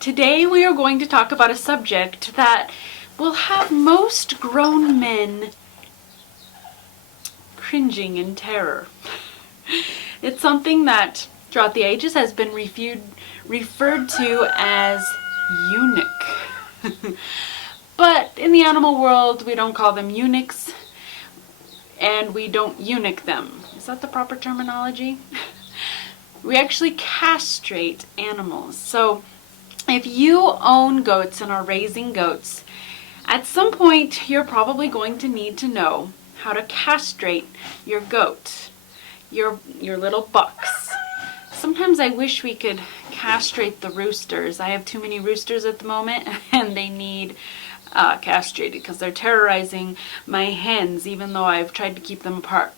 Today we are going to talk about a subject that will have most grown men cringing in terror. It's something that throughout the ages has been referred to as eunuch. But in the animal world, we don't call them eunuchs, and we don't eunuch them. Is that the proper terminology? We actually castrate animals. So if you own goats and are raising goats, at some point you're probably going to need to know how to castrate your goat, your little bucks. Sometimes I wish we could castrate the roosters. I have too many roosters at the moment and they need castrated because they're terrorizing my hens, even though I've tried to keep them apart.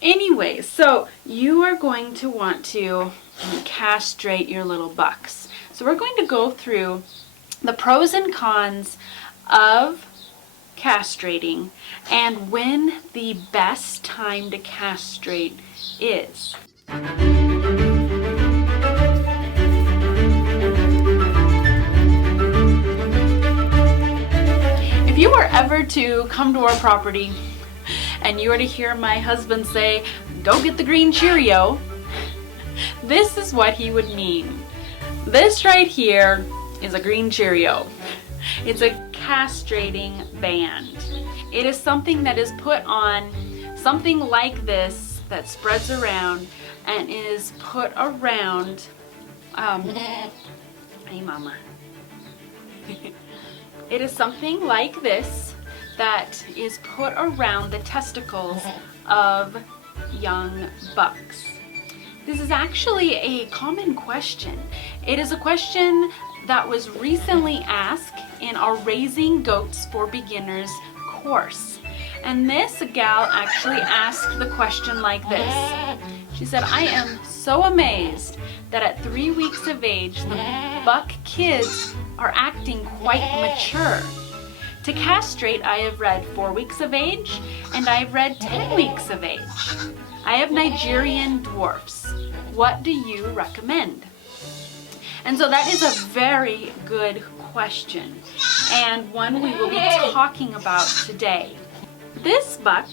Anyway, so you are going to want to castrate your little bucks. So we're going to go through the pros and cons of castrating and when the best time to castrate is. If you were ever to come to our property and you were to hear my husband say, "Go get the green Cheerio," this is what he would mean. This right here is a green Cheerio. It's a castrating band. It is something that is put on something like this that spreads around and is put around, hey mama. It is something like this that is put around the testicles of young bucks. This is actually a common question. It is a question that was recently asked in our Raising Goats for Beginners course. And this gal actually asked the question like this. She said, "I am so amazed that at 3 weeks of age, the buck kids are acting quite mature. To castrate, I have read 4 weeks of age, and I've read 10 weeks of age. I have Nigerian dwarfs. What do you recommend?" And so that is a very good question, and one we will be talking about today. This buck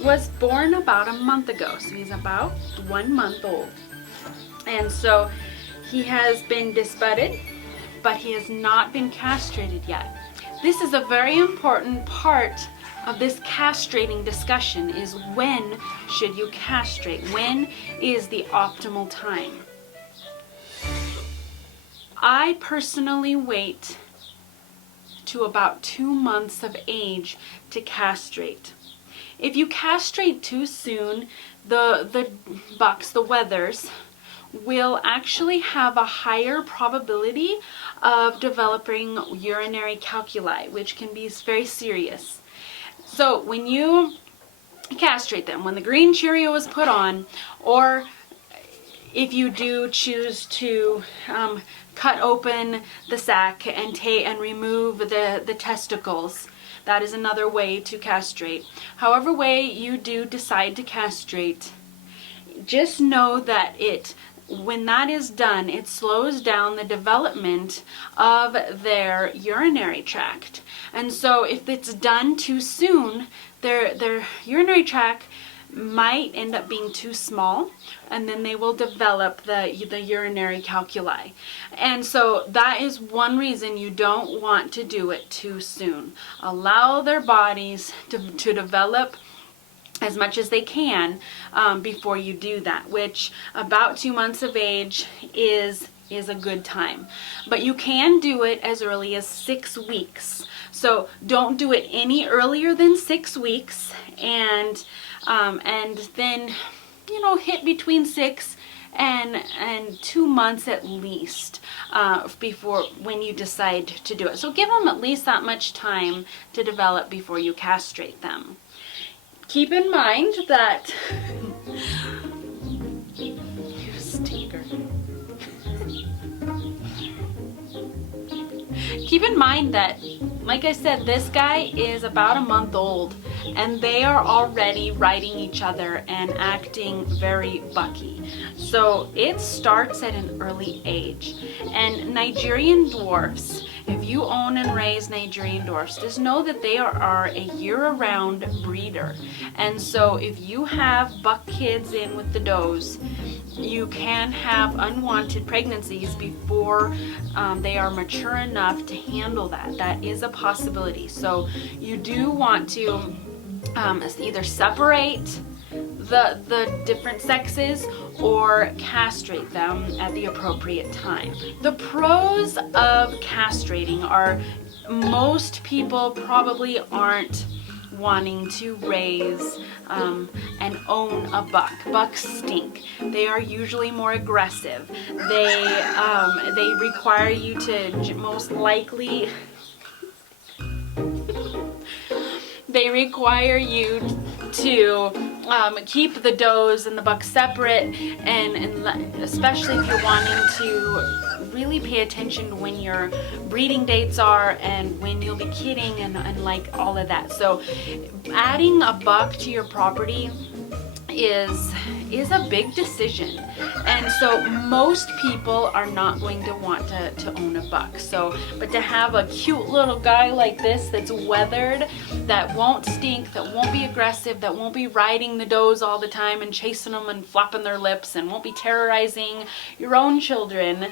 was born about a month ago, so he's about 1 month old. And so he has been disbudded, but he has not been castrated yet. This is a very important part of this castrating discussion, is when should you castrate? When is the optimal time? I personally wait to about 2 months of age to castrate. If you castrate too soon, the bucks, the wethers, will actually have a higher probability of developing urinary calculi, which can be very serious. So when you castrate them, when the green Cheerio is put on, or if you do choose to cut open the sac and remove the testicles, that is another way to castrate. However way you do decide to castrate, just know that when that is done, it slows down the development of their urinary tract. And so if it's done too soon, their urinary tract might end up being too small, and then they will develop the urinary calculi. And so that is one reason you don't want to do it too soon. Allow their bodies to develop as much as they can before you do that, which about 2 months of age is a good time. But you can do it as early as 6 weeks. So don't do it any earlier than 6 weeks, and then, you know, hit between 6 and 2 months at least before when you decide to do it. So give them at least that much time to develop before you castrate them. Keep in mind that you stinker. Keep in mind that, like I said, this guy is about a month old. and they are already riding each other and acting very bucky. So it starts at an early age. And Nigerian dwarfs, if you own and raise Nigerian dwarfs, just know that they are a year-round breeder. And so if you have buck kids in with the does, you can have unwanted pregnancies before they are mature enough to handle that. That is a possibility. So you do want to either separate the different sexes or castrate them at the appropriate time. The pros of castrating are most people probably aren't wanting to raise and own a buck. Bucks stink. They are usually more aggressive. They require you to most likely they require you to keep the does and the bucks separate, and especially if you're wanting to really pay attention to when your breeding dates are and when you'll be kidding and like all of that. So adding a buck to your property is a big decision, and so most people are not going to want to own a buck. So but to have a cute little guy like this that's weathered, that won't stink, that won't be aggressive, that won't be riding the does all the time and chasing them and flapping their lips and won't be terrorizing your own children,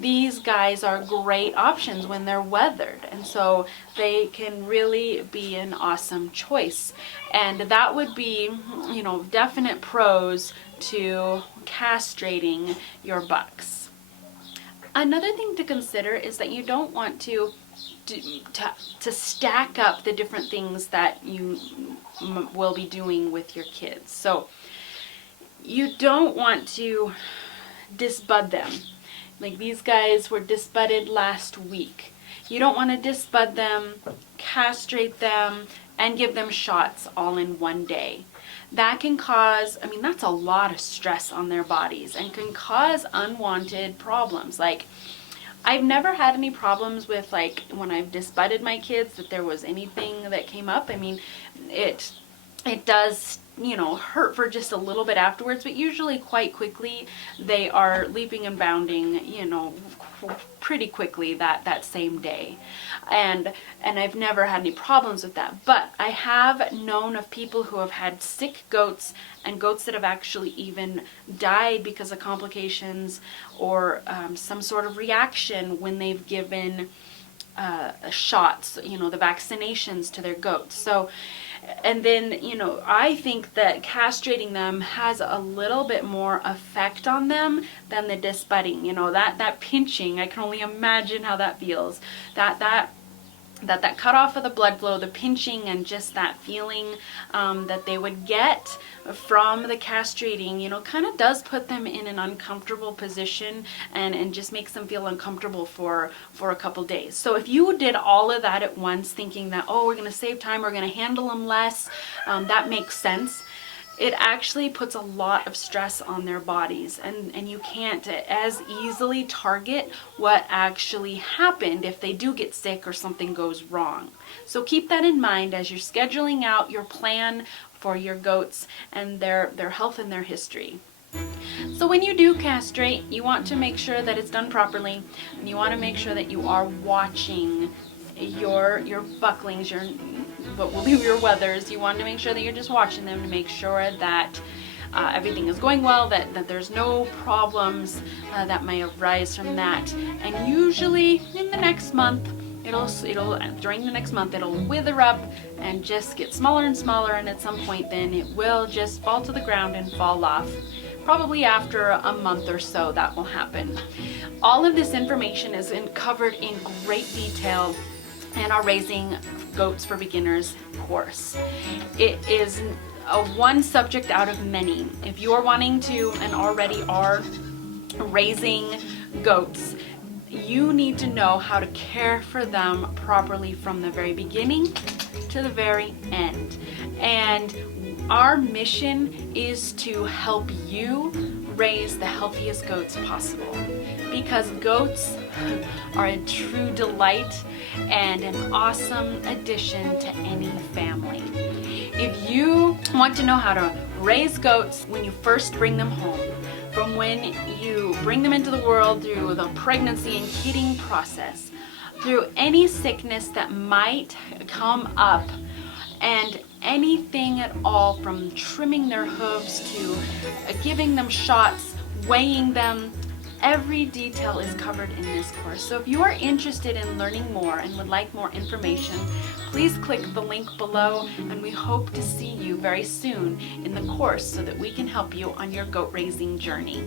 these guys are great options when they're weathered, and so they can really be an awesome choice. And that would be, you know, definite pros to castrating your bucks. Another thing to consider is that you don't want to stack up the different things that you will be doing with your kids. So you don't want to disbud them. Like these guys were disbudded last week. You don't want to disbud them, castrate them, and give them shots all in one day. That can cause, I mean, that's a lot of stress on their bodies and can cause unwanted problems. Like, I've never had any problems with, like, when I've disbudded my kids, that there was anything that came up. I mean, it does, you know, hurt for just a little bit afterwards, but usually quite quickly they are leaping and bounding, you know, pretty quickly that same day. And I've never had any problems with that. But I have known of people who have had sick goats and goats that have actually even died because of complications or some sort of reaction when they've given shots, you know, the vaccinations to their goats. So, and then, you know, I think that castrating them has a little bit more effect on them than the disbudding. You know, that pinching, I can only imagine how that feels. That cut off of the blood flow, the pinching, and just that feeling that they would get from the castrating, you know, kind of does put them in an uncomfortable position and just makes them feel uncomfortable for a couple days. So if you did all of that at once, thinking that, oh, we're going to save time, we're going to handle them less, that makes sense. It actually puts a lot of stress on their bodies, and you can't as easily target what actually happened if they do get sick or something goes wrong. So keep that in mind as you're scheduling out your plan for your goats and their health and their history. So when you do castrate, you want to make sure that it's done properly, and you want to make sure that you are watching your bucklings, what will be your wethers. You want to make sure that you're just watching them to make sure that everything is going well, that there's no problems that may arise from that. And usually in the next month, during the next month, it'll wither up and just get smaller and smaller, and at some point then it will just fall to the ground and fall off. Probably after a month or so that will happen. All of this information is covered in great detail in our Raising Goats for Beginners course. It is one subject out of many. If you are wanting to and already are raising goats, you need to know how to care for them properly from the very beginning to the very end. And our mission is to help you raise the healthiest goats possible, because goats are a true delight and an awesome addition to any family. If you want to know how to raise goats when you first bring them home, from when you bring them into the world through the pregnancy and kidding process, through any sickness that might come up, and anything at all from trimming their hooves to giving them shots, weighing them, every detail is covered in this course. So if you are interested in learning more and would like more information, please click the link below, and we hope to see you very soon in the course so that we can help you on your goat raising journey.